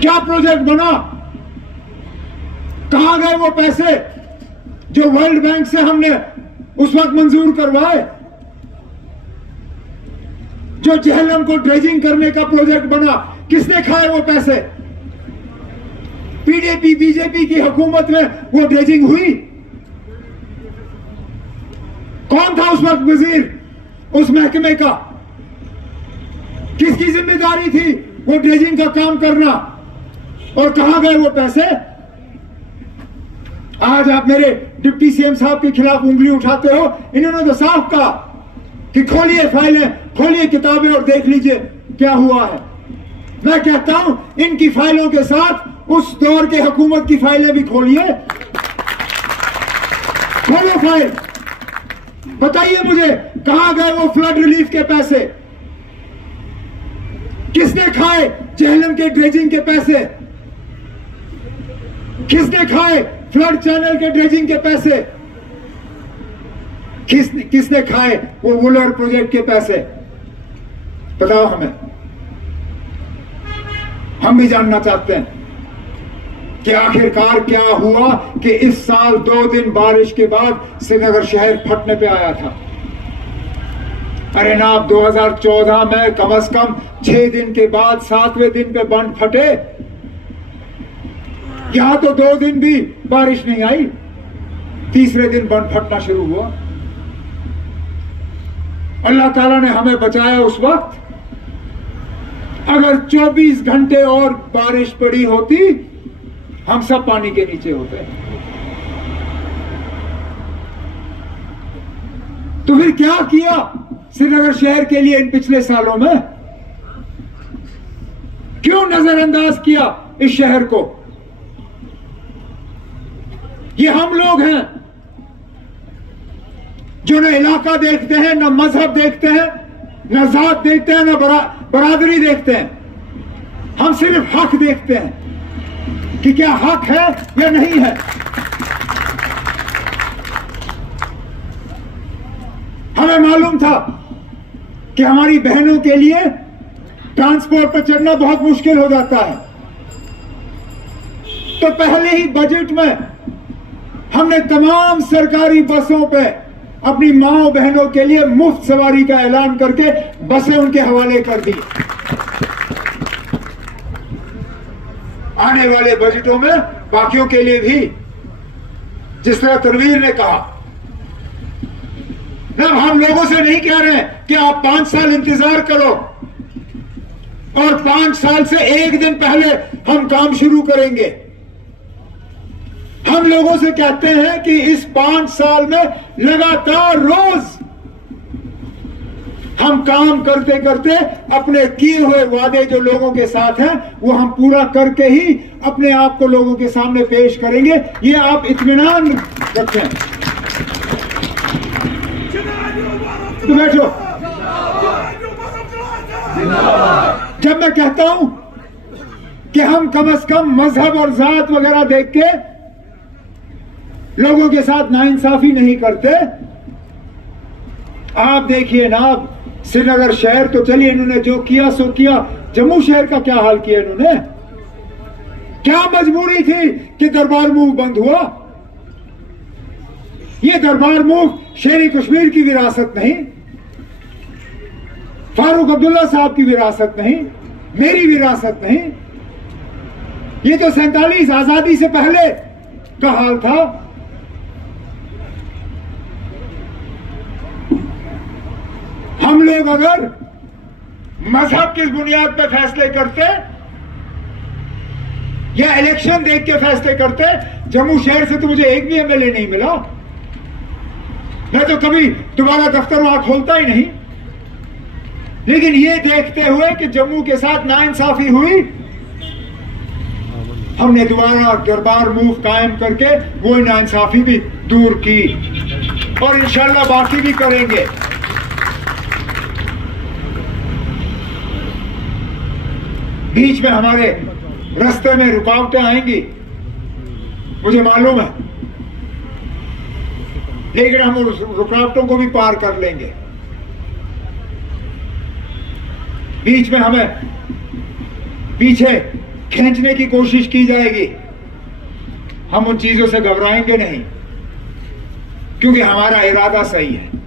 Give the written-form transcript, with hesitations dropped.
क्या प्रोजेक्ट बना? कहां गए वो पैसे जो वर्ल्ड बैंक से हमने उस वक्त मंजूर करवाए? जो झेलम को ड्रेजिंग करने का प्रोजेक्ट बना, किसने खाए वो पैसे? पीडीपी बीजेपी की हुकूमत में वो ड्रेजिंग हुई? कौन था उस वक्त वजीर उस महकमे का? किसकी जिम्मेदारी थी वो ड्रेजिंग का काम करना? और कहां गए वो पैसे? आज आप मेरे डिप्टी सीएम साहब के खिलाफ उंगली उठाते हो। इन्होंने तो साफ कहा कि खोलिए फाइलें, खोलिए किताबें और देख लीजिए क्या हुआ है। मैं कहता हूं इनकी फाइलों के साथ उस दौर के हुकूमत की फाइलें भी खोलिए। खोलो फाइल, बताइए मुझे कहां गए वो फ्लड रिलीफ के पैसे? किसने खाए झेलम के ड्रेजिंग के पैसे? किसने खाए फ्लड चैनल के ड्रेजिंग के पैसे? किसने खाए वो वुलर प्रोजेक्ट के पैसे? बताओ हमें, हम भी जानना चाहते हैं कि आखिरकार क्या हुआ कि इस साल 2 दिन बारिश के बाद श्रीनगर शहर फटने पे आया था। अरे ना, 2014 में कम से कम 6 दिन के बाद 7वें दिन पे बंद फटे। यहां तो 2 दिन भी बारिश नहीं आई, तीसरे दिन बंद फटना शुरू हुआ। अल्लाह ताला ने हमें बचाया उस वक्त। अगर 24 घंटे और बारिश पड़ी होती, हम सब पानी के नीचे होते। तो फिर क्या किया श्रीनगर शहर के लिए इन पिछले सालों में? क्यों नजरअंदाज किया इस शहर को? ये हम लोग हैं जो न इलाका देखते हैं, न मजहब देखते हैं, न जात देखते हैं, न बरादरी देखते हैं। हम सिर्फ हक देखते हैं कि क्या हक है या नहीं है। हमें मालूम था कि हमारी बहनों के लिए ट्रांसपोर्ट पर चढ़ना बहुत मुश्किल हो जाता है, तो पहले ही बजट में हमने तमाम सरकारी बसों पे अपनी माओ बहनों के लिए मुफ्त सवारी का ऐलान करके बसें उनके हवाले कर दी। आने वाले बजटों में बाकियों के लिए भी, जिस तरह तनवीर ने कहा, अब हम लोगों से नहीं कह रहे कि आप 5 साल इंतजार करो और 5 साल से 1 दिन पहले हम काम शुरू करेंगे। हम लोगों से कहते हैं कि इस 5 साल में लगातार रोज हम काम करते करते अपने किए हुए वादे जो लोगों के साथ हैं वो हम पूरा करके ही अपने आप को लोगों के सामने पेश करेंगे। ये आप इत्मीनान रखें। तो बैठो। जब मैं कहता हूं कि हम कम से कम मजहब और जात वगैरह देख के लोगों के साथ नाइंसाफी नहीं करते, आप देखिए ना, श्रीनगर शहर तो चलिए इन्होंने जो किया सो किया, जम्मू शहर का क्या हाल किया इन्होंने? क्या मजबूरी थी कि दरबार मूव बंद हुआ? ये दरबार मूव शेरी कश्मीर की विरासत नहीं, फारूक अब्दुल्ला साहब की विरासत नहीं, मेरी विरासत नहीं। ये तो 47 आजादी से पहले का हाल था। हम लोग अगर मजहब किस बुनियाद पर फैसले करते या इलेक्शन देख के फैसले करते, जम्मू शहर से तो मुझे एक भी एमएलए नहीं मिला। मैं तो कभी दोबारा दफ्तर वहां खोलता ही नहीं। लेकिन ये देखते हुए कि जम्मू के साथ नाइंसाफी हुई, हमने दोबारा दरबार मूव कायम करके वो नाइंसाफी भी दूर की और इंशाल्लाह बाकी भी करेंगे। बीच में हमारे रास्ते में रुकावटें आएंगी, मुझे मालूम है, लेकिन हम उस रुकावटों को भी पार कर लेंगे। बीच में हमें पीछे खींचने की कोशिश की जाएगी, हम उन चीजों से घबराएंगे नहीं, क्योंकि हमारा इरादा सही है।